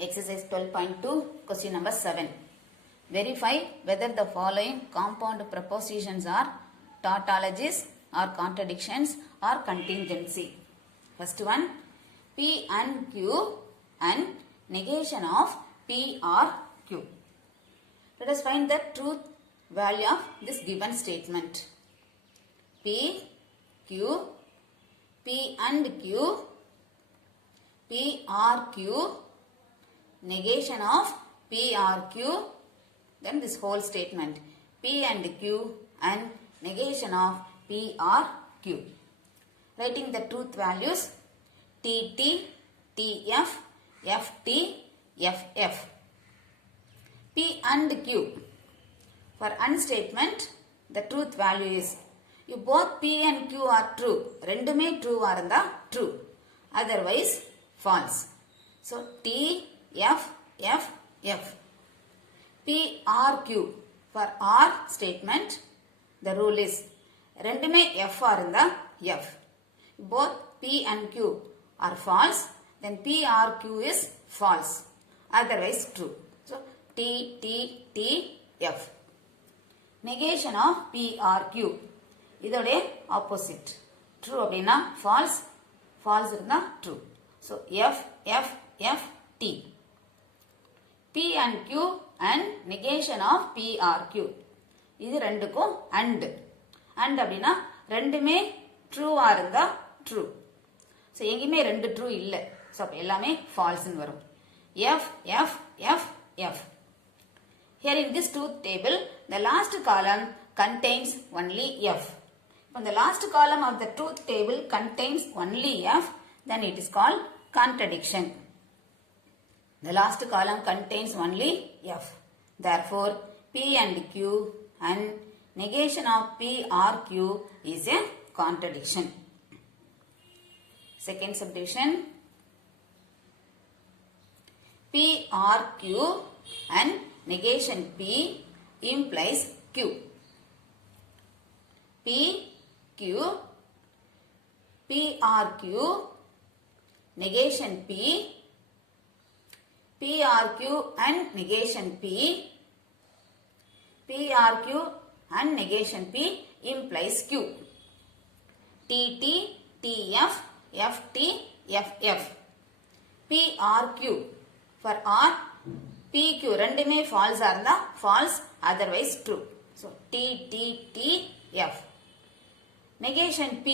Exercise 12.2, question number 7. Verify whether the following compound propositions are tautologies or contradictions or contingency. First one, P and Q and negation of P or Q. Let us find the truth value of this given statement. P, Q, P and Q, P or Q, negation of P or Q, then this whole statement P and Q and negation of P or Q. Writing the truth values TT, TF, FT, FF. P and Q. For and statement, the truth value is if both P and Q are true, rendume true are true, otherwise false. So T, F, F, F. P or Q. For or statement, the rule is rendume F are F. Both P and Q are false, then P or Q is false, otherwise true. So T, T, T, F. Negation of P or Q. இதோட opposite. True அப்படினா false, false இருந்தா true. So F, F, F, T. P and Q and negation of P or Q. இது ரெண்டுக்கும் and. And அப்படினா ரெண்டுமே true இருந்தா true. So எங்கேயுமே ரெண்டு true இல்லை. So அப்ப எல்லாமே false வரும். F, F, F, F. Here in this truth table, the last column contains only F. When the last column of the truth table contains only F, then it is called contradiction. The last column contains only F. Therefore, P and Q and negation of P or Q is a contradiction. Second subdivision. P or Q and negation P implies Q. P, Q, P or Q, negation P, P or Q and negation P, P or Q and negation P implies Q. T, T, T, F, F, T, F, F. P or Q. For R, P, Q ரெண்டுமே false இருந்தா false, otherwise true. So T, T, T, F. Negation P,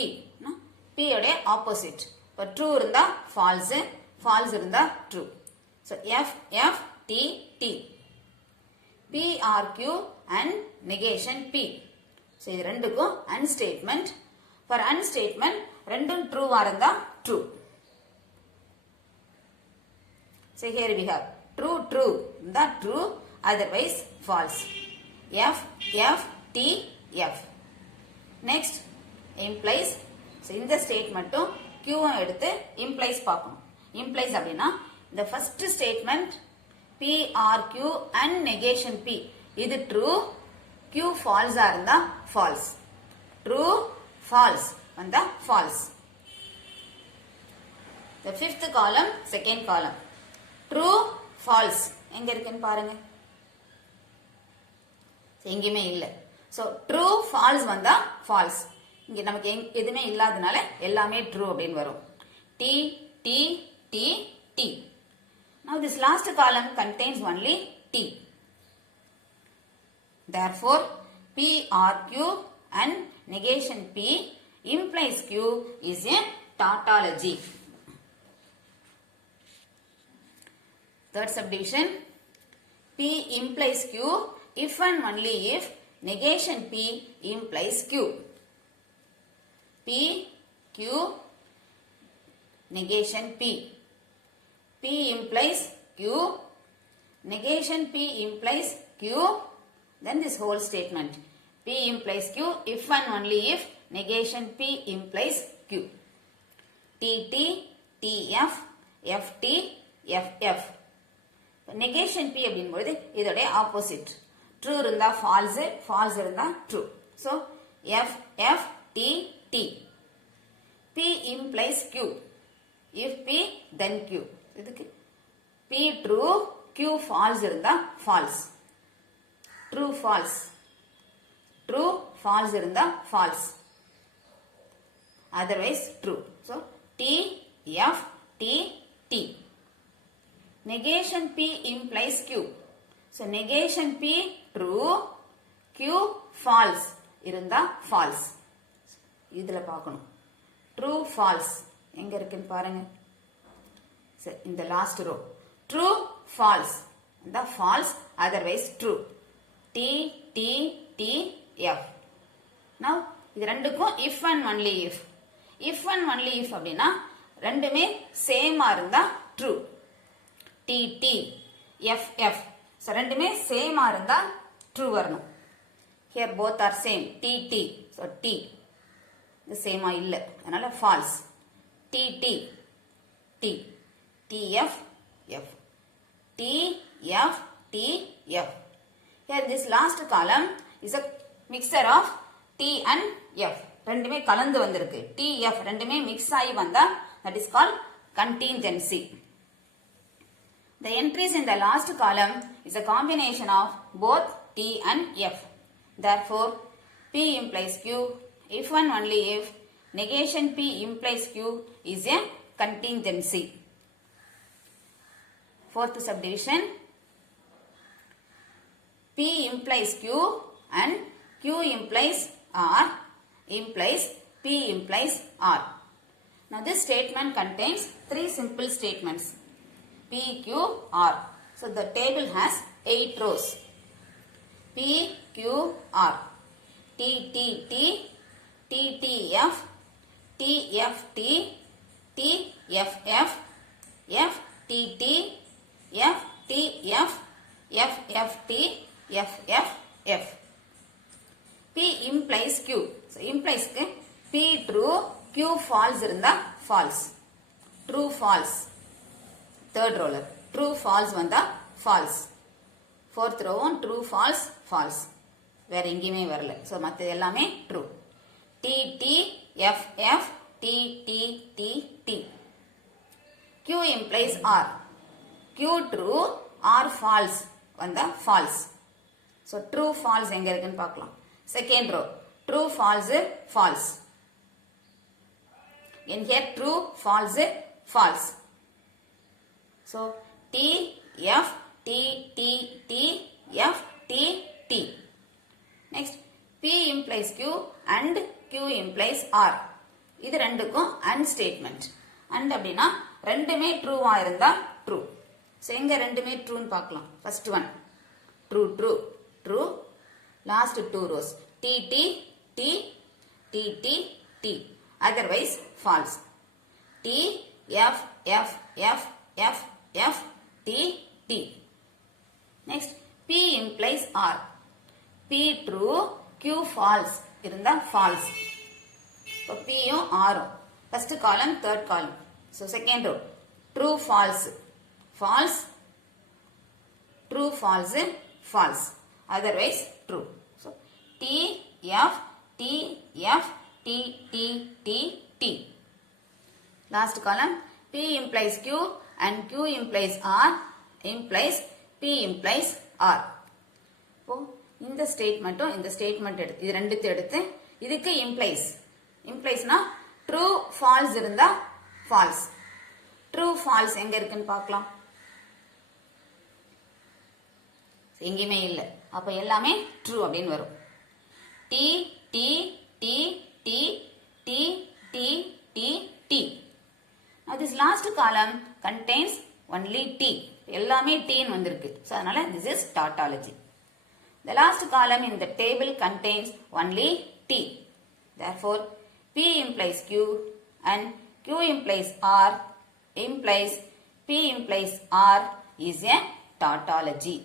P உடைய opposite. இப்போ true இருந்தா false, false இருந்தா true. So F, F, T, T. P or Q and negation P. So இது ரெண்டுக்கும் and statement. For and statement, ரெண்டும் true இருந்தா true. So here we have true, true, the true, otherwise false. F, F, T, F. Next, implies. So in the statement, Q எடுத்து implies பார்க்கணும். Implies அப்படினா, the first statement P or Q and negation P. இது true, Q false இருந்தா false. True, false, வந்தா false. The fifth column, second column. True, false. எங்க இருக்குன்னு பாருங்க. எங்கேயுமே இல்லை. So true, false வந்தா false. இங்க நமக்கு எதுவுமே இல்லாதனால எல்லாமே true அப்படின்னு வரும். T, T, T, T. Now this last column contains only T. Therefore, P or Q and negation P implies Q is a tautology. Third subdivision, P implies Q if and only if negation P implies Q. P, Q, negation P. P implies Q, negation P implies Q, then this whole statement. P implies Q if and only if negation P implies Q. T, T, T, F, F, T, F, F. Negation P அப்படின்பொழுது இதோடைய opposite. True இருந்தா false, false இருந்தா true. So, F, F, T, T. P implies Q. If P, then Q. இதுக்கு P P true, Q false இருந்தா false. True false. True false இருந்தா false. Otherwise true. So T, F, T, T. Negation P implies Q. So negation P true, Q false இருந்தா false. இதுல பார்க்கணும். True false எங்க இருக்குன்னு பாருங்க. In the last row. True false இந்த false, otherwise true. T, T, T, F. Now இது ரெண்டுக்கும் if and only if. If and only if அப்படின்னா ரெண்டுமே சேமா இருந்தா true. T, T, F, F. So ரெண்டுமே சேமா இருந்தா true வரணும். Here both are same. T, T. So T. இது சேமா இல்ல. அதனால false. T, T, T. T, F, F. T, F, T, F. Here this last column is a mixture of T and F. ரெண்டுமே கலந்து வந்திருக்கு. T, F ரெண்டுமே mix ஆகி வந்தா that is called contingency. The entries in the last column is a combination of both T and F. Therefore, P implies Q. If and only if negation P implies Q is a contingency. Fourth subdivision. P implies Q and Q implies R implies P implies R. Now this statement contains three simple statements. P, Q, R. So the table has 8 rows. P, Q, R. T, T, T, T, T, F, T, F, T, T, F, F, F, T, T, F, T, F, F, F, T, F, F, F. P implies Q. So implies P true, Q false இருந்தா false. True false. Third roller. True false வந்தா false. Fourth row true false false. வேற எங்கேயுமே வரல. So மற்றது எல்லாமே true. T, T, F, F, T, T, T, T. Q implies R. Q true, R false வந்தா false. So true false எங்க இருக்குன்னு பார்க்கலாம். Second row. True false false. In here true false false. So T, F, T, T, T, F, T, T. Next P implies Q and Q implies R. இது ரெண்டுக்கும் and statement. And அப்படின்னா ரெண்டுமே true ஆ இருந்தா true. So எங்க ரெண்டுமே true ன்னு பார்க்கலாம். First one. True, true, true. Last two rows. T, T, T, T, T, T. Otherwise false. T, F, F, F, F, F, T, T. Next P implies R. P true, Q false இருந்தா false. So P யும் R யும். First column, third column. So second row. True false. False. True false. False. Otherwise true. So T, F, T, F, T, T, T, T. Last column. P implies Q and Q implies R implies P implies R. இப்போ இந்த ஸ்டேட்மெண்ட்டும் இந்த statement எடுத்து இது ரெண்டுத்தை எடுத்து இதுக்கு implies இம்ப்ளைஸ்னா true falls இருந்தா falls. True falls எங்க இருக்குன்னு பார்க்கலாம். எங்கேயுமே இல்லை. அப்ப எல்லாமே ட்ரூ அப்படின்னு வரும். டி டி டி டி டி டி டி டி. Now this last column contains only T. எல்லாமே T ன்னு வந்திருக்கு. So அதனால this is tautology. The last column in the table contains only T. Therefore, P implies Q and Q implies R implies P implies R is a tautology.